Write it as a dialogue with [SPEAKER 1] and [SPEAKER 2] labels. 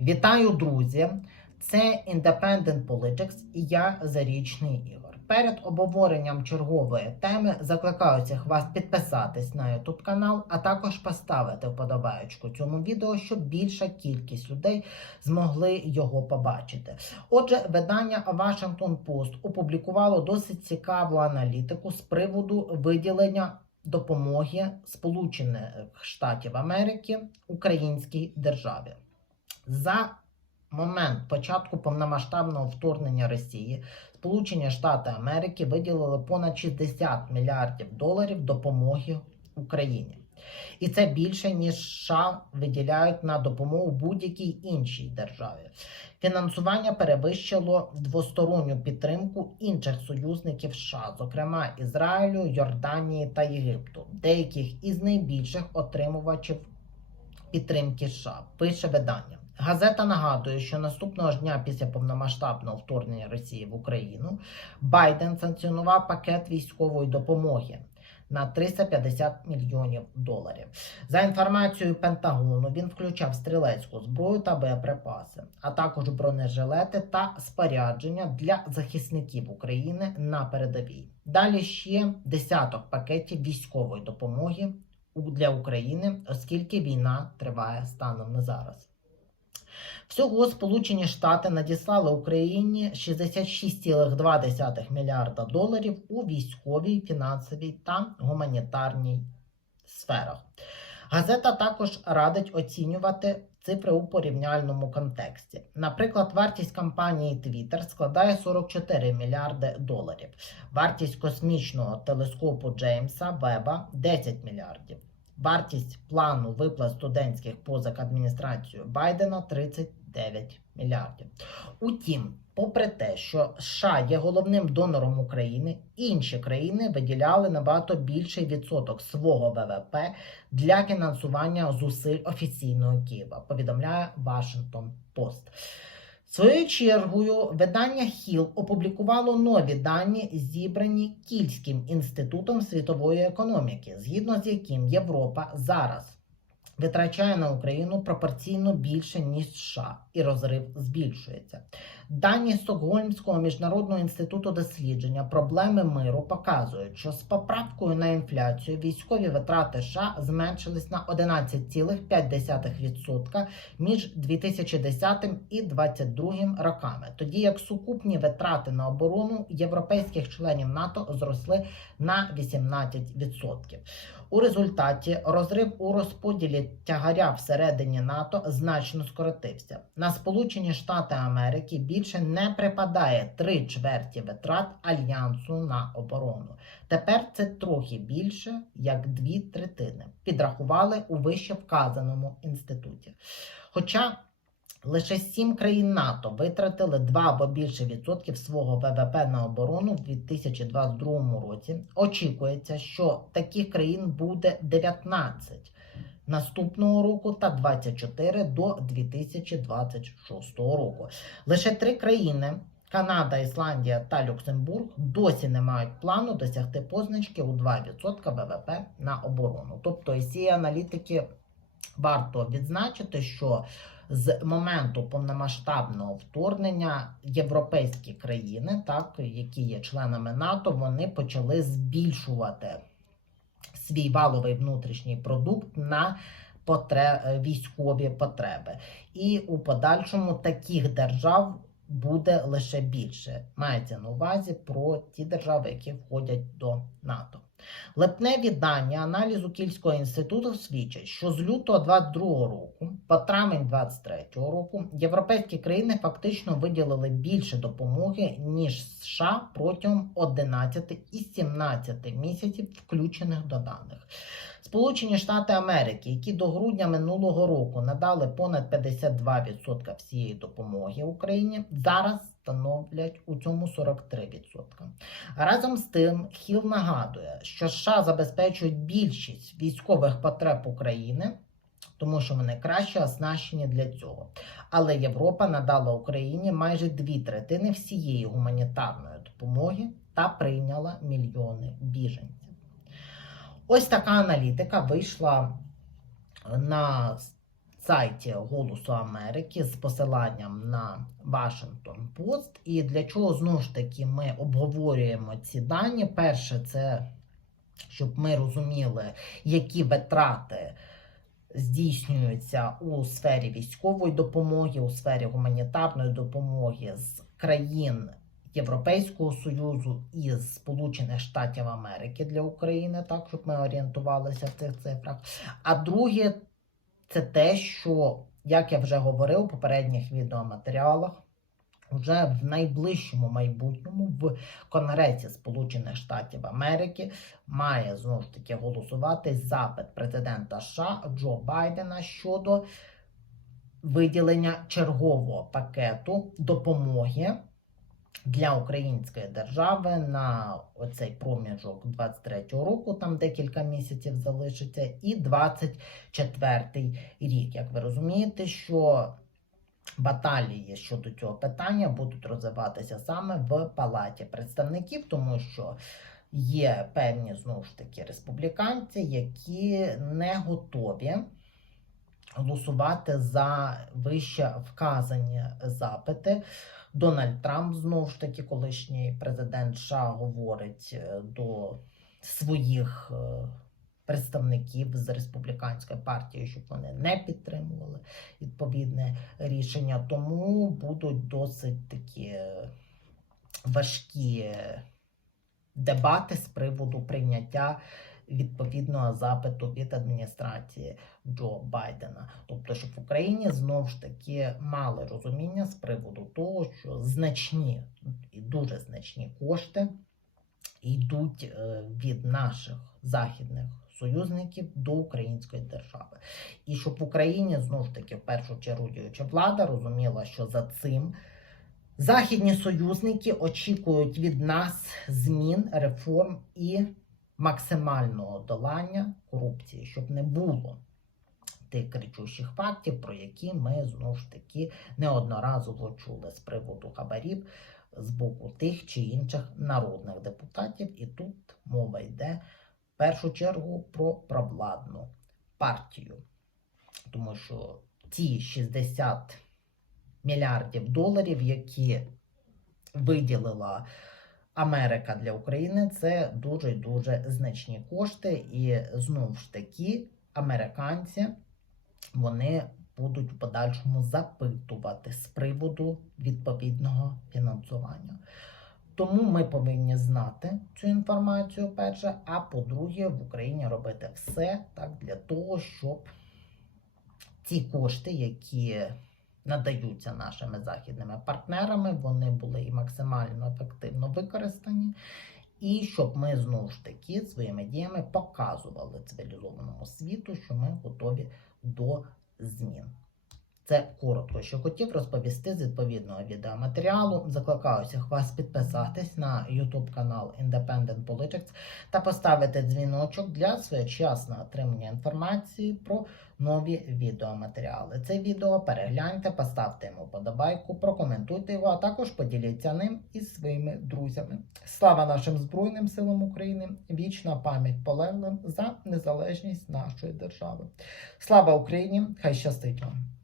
[SPEAKER 1] Вітаю, друзі! Це Independent Politics і я Зарічний Ігор. Перед обговоренням чергової теми закликаю всіх вас підписатись на YouTube канал, а також поставити вподобаєчку цьому відео, щоб більша кількість людей змогли його побачити. Отже, видання Washington Post опублікувало досить цікаву аналітику з приводу виділення допомоги Сполучених Штатів Америки українській державі. За момент початку повномасштабного вторгнення Росії Сполучені Штати Америки виділили понад 60 мільярдів доларів допомоги Україні. І це більше, ніж США виділяють на допомогу будь-якій іншій державі. Фінансування перевищило двосторонню підтримку інших союзників США, зокрема Ізраїлю, Йорданії та Єгипту, деяких із найбільших отримувачів підтримки США, пише видання. Газета нагадує, що наступного ж дня після повномасштабного вторгнення Росії в Україну Байден санкціонував пакет військової допомоги на 350 мільйонів доларів. За інформацією Пентагону, він включав стрілецьку зброю та боєприпаси, а також бронежилети та спорядження для захисників України на передовій. Далі ще десяток пакетів військової допомоги для України, оскільки війна триває станом на зараз. Всього Сполучені Штати надіслали Україні 66,2 мільярда доларів у військовій, фінансовій та гуманітарній сферах. Газета також радить оцінювати цифри у порівняльному контексті. Наприклад, вартість кампанії Twitter складає 44 мільярди доларів, вартість космічного телескопу Джеймса Веба 10 мільярдів. Вартість плану виплат студентських позик адміністрацією Байдена 39 мільярдів. Утім, попри те, що США є головним донором України, інші країни виділяли набагато більший відсоток свого ВВП для фінансування зусиль офіційного Києва. Повідомляє Washington Post. Своєю чергою видання Хіл опублікувало нові дані, зібрані Кільським інститутом світової економіки, згідно з яким Європа зараз витрачає на Україну пропорційно більше ніж США, і розрив збільшується. Дані Стокгольмського міжнародного інституту дослідження проблеми миру показують, що з поправкою на інфляцію військові витрати США зменшились на 11,5% між 2010 і 2022 роками, тоді як сукупні витрати на оборону європейських членів НАТО зросли на 18%. У результаті розрив у розподілі тягаря всередині НАТО значно скоротився. На Сполучені Штати Америки більше не припадає три чверті витрат альянсу на оборону. Тепер це трохи більше як дві третини. Підрахували у вище вказаному інституті. Хоча Лише сім країн НАТО витратили 2 або більше відсотків свого ВВП на оборону в 2022 році. Очікується, що таких країн буде 19 наступного року та 24 до 2026 року. Лише три країни. Канада, Ісландія та Люксембург досі не мають плану досягти позначки у 2% ВВП на оборону. Тобто, із цієї аналітики варто відзначити, що з моменту повномасштабного вторгнення європейські країни, так які є членами НАТО, вони почали збільшувати свій валовий внутрішній продукт на потре- військові потреби. І у подальшому таких держав буде лише більше. Мається на увазі про ті держави, які входять до НАТО. Липневі дані аналізу Кільського інституту свідчать, що з лютого 22 року по травень 23 року європейські країни фактично виділили більше допомоги, ніж США протягом 11 і 17 місяців, включених до даних. Сполучені Штати Америки, які до грудня минулого року надали понад 52% всієї допомоги Україні, зараз становлять у цьому 43%. Разом з тим, Хіл нагадує, що США забезпечують більшість військових потреб України, тому що вони краще оснащені для цього. Але Європа надала Україні майже дві третини всієї гуманітарної допомоги та прийняла мільйони біженців. Ось така аналітика вийшла на сайті Голосу Америки з посиланням на Вашингтон Пост. І для чого знову ж таки ми обговорюємо ці дані? Перше, це щоб ми розуміли, які витрати здійснюються у сфері військової допомоги, у сфері гуманітарної допомоги з країн Європейського Союзу і Сполучених Штатів Америки для України, так щоб ми орієнтувалися в цих цифрах. А друге, це те, що, як я вже говорив у попередніх відеоматеріалах, вже в найближчому майбутньому в Конгресі Сполучених Штатів Америки має знову ж таки голосувати запит президента США Джо Байдена щодо виділення чергового пакету допомоги для української держави на оцей проміжок 23-го року, там декілька місяців залишиться, і 24-й рік. Як ви розумієте, що баталії щодо цього питання будуть розвиватися саме в Палаті представників, тому що є певні знову ж таки республіканці, які не готові голосувати за вище вказані запити. Дональд Трамп, знову ж таки, колишній президент США, говорить е, до своїх е, представників з республіканської партії, щоб вони не підтримували відповідне рішення. Тому будуть досить такі е, важкі дебати з приводу прийняття відповідного запиту від адміністрації Джо Байдена. Тобто, щоб в Україні знову ж таки мали розуміння з приводу того, що значні і дуже значні кошти йдуть е, від наших західних. Союзників до української держави, і щоб в Україні знову ж таки в першу чергу діюча влада розуміла, що за цим західні союзники очікують від нас змін, реформ і максимального долання корупції, щоб не було тих кричущих фактів, про які ми знову ж таки неодноразово чули з приводу хабарів з боку тих чи інших народних депутатів. І тут мова йде в першу чергу про провладну партію, тому що ті 60 мільярдів доларів, які виділила Америка для України це дуже дуже значні кошти, і знову ж таки американці вони будуть в подальшому запитувати з приводу відповідного фінансування. Тому ми повинні знати цю інформацію, перше, а по-друге, в Україні робити все так для того, щоб ці кошти, які надаються нашими західними партнерами, вони були і максимально ефективно використані. І щоб ми знову ж таки своїми діями показували цивілізованому світу, що ми готові до змін. Це коротко, що хотів розповісти з відповідного відеоматеріалу. Закликаю всіх вас підписатись на YouTube канал Independent Politics та поставити дзвіночок для своєчасного отримання інформації про нові відеоматеріали. Це відео перегляньте, поставте йому подобайку, прокоментуйте його, а також поділіться ним із своїми друзями. Слава нашим Збройним силам України! Вічна пам'ять полеглим за незалежність нашої держави. Слава Україні! Хай щастить вам!